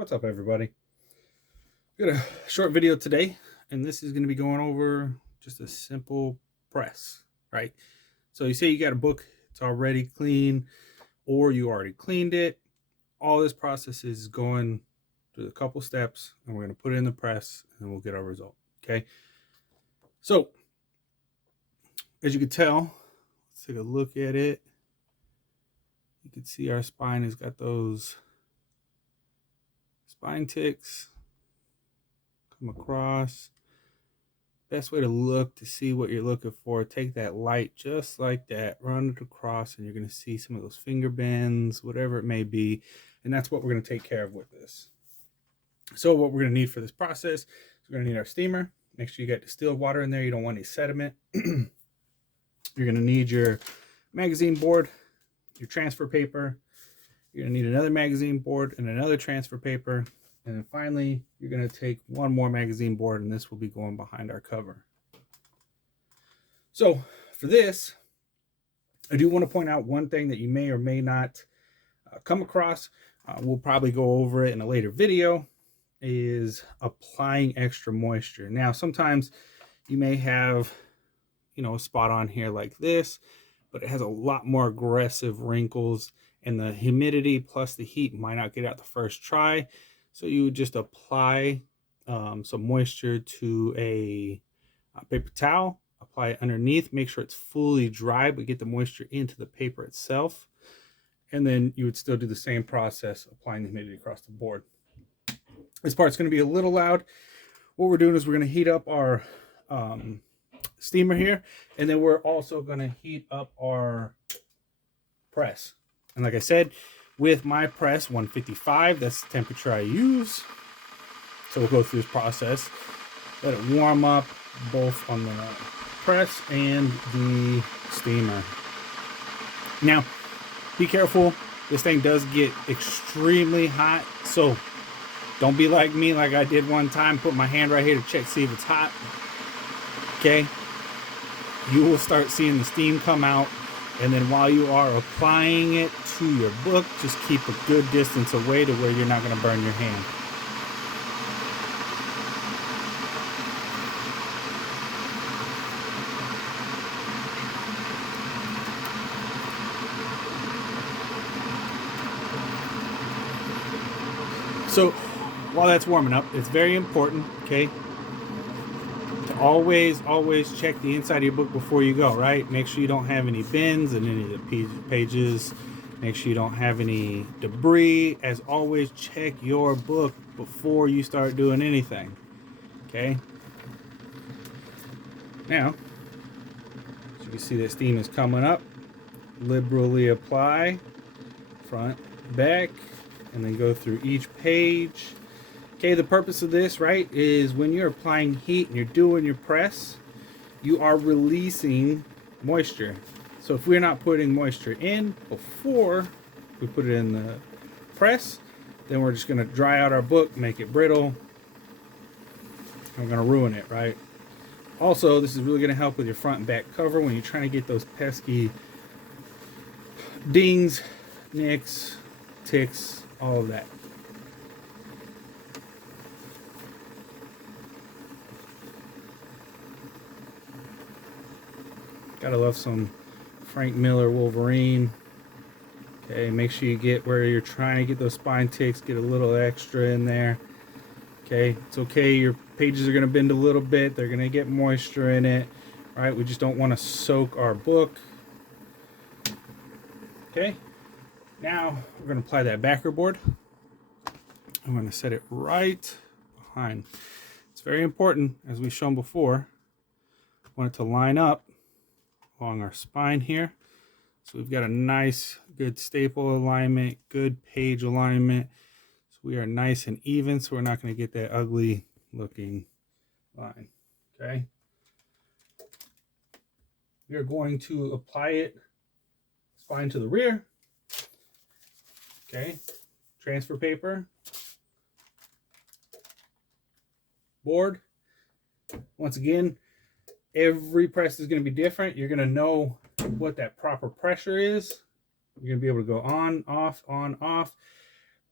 What's up, everybody? Got a short video today, and this is going to be going over just a simple press, right? So you say you got a book, it's already clean, or you already cleaned it. All this process is going through a couple steps, and we're going to put it in the press, and we'll get our result, okay? So, as you can tell, let's take a look at it. You can see our spine has got those spine ticks come across. Best way to look to see what you're looking for, take that light just like that, run it across, and you're going to see some of those finger bends, whatever it may be, and that's what we're going to take care of with this. So what we're going to need for this process is we're going to need our steamer. Make sure you got distilled water in there. You don't want any sediment. You're going to need your magazine board, your transfer paper. You're going to need another magazine board and another transfer paper. And then finally, you're going to take one more magazine board, and this will be going behind our cover. So for this, I do want to point out one thing that you may or may not come across. We'll probably go over it in a later video, is applying extra moisture. Now, sometimes you may have, a spot on here like this, but it has a lot more aggressive wrinkles, and the humidity plus the heat might not get out the first try. So you would just apply some moisture to a paper towel, apply it underneath, make sure it's fully dry, but get the moisture into the paper itself. And then you would still do the same process, applying the humidity across the board. This part's going to be a little loud. What we're doing is we're going to heat up our steamer here, and then we're also going to heat up our press. And like I said, with my press 155, that's the temperature I use. So we'll go through this process, let it warm up both on the press and the steamer. Now, be careful. This thing does get extremely hot, so don't be like me, like I did one time. Put my hand right here to check, see if it's hot. Okay. You will start seeing the steam come out. And then while you are applying it to your book, just keep a good distance away to where you're not going to burn your hand. So while that's warming up, it's very important, okay, to always check the inside of your book before you go, right? Make sure you don't have any bends in any of the pages. Make sure you don't have any debris. As always, check your book before you start doing anything, okay? Now, as you can see, that steam is coming up. Liberally apply, front, back, and then go through each page. Okay, the purpose of this, right, is when you're applying heat and you're doing your press, you are releasing moisture. So if we're not putting moisture in before we put it in the press, then we're just going to dry out our book, make it brittle. We're going to ruin it, right? Also, this is really going to help with your front and back cover when you're trying to get those pesky dings, nicks, ticks, all of that. Gotta love some Frank Miller Wolverine. Okay, make sure you get where you're trying to get those spine ticks, get a little extra in there. Okay, it's okay, your pages are gonna bend a little bit, they're gonna get moisture in it, right? We just don't wanna soak our book. Okay, now we're gonna apply that backer board. I'm gonna set it right behind. It's very important, as we've shown before, I want it to line up along our spine here. So we've got a nice, good staple alignment, good page alignment. So we are nice and even, so we're not going to get that ugly looking line. Okay. We are going to apply it spine to the rear. Okay. Transfer paper. Board. Once again, every press is going to be different. You're going to know what that proper pressure is. You're going to be able to go on, off,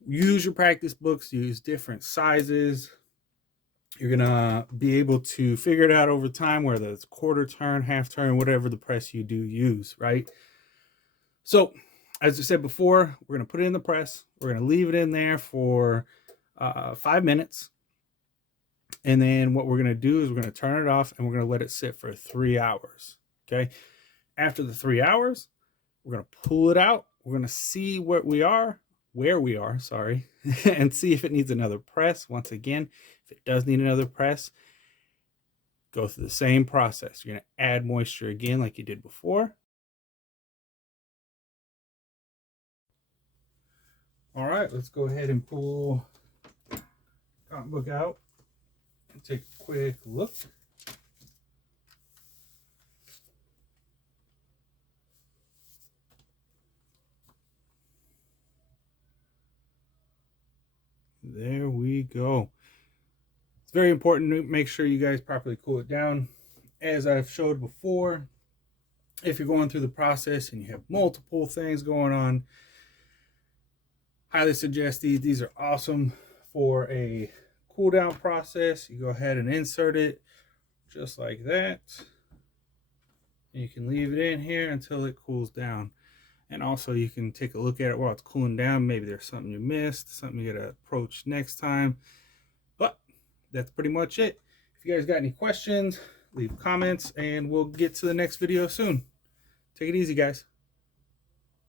use your practice books, use different sizes. You're gonna be able to figure it out over time, whether it's quarter turn, half turn, whatever the press you do use, right? So, as I said before, we're gonna put it in the press. We're gonna leave it in there for 5 minutes. And then what we're going to do is we're going to turn it off and we're going to let it sit for 3 hours. Okay. After the 3 hours, we're going to pull it out. We're going to see where we are, sorry, and see if it needs another press. Once again, if it does need another press, go through the same process. You're going to add moisture again like you did before. All right, let's go ahead and pull the cotton book out and take a quick look. There we go. It's very important to make sure you guys properly cool it down. As I've showed before, if you're going through the process and you have multiple things going on, highly suggest these. These are awesome for a cool down process. You go ahead and insert it just like that. You can leave it in here until it cools down. And also you can take a look at it while it's cooling down. Maybe there's something you missed, something you gotta approach next time. But that's pretty much it. If you guys got any questions, leave comments and we'll get to the next video soon. Take it easy, guys.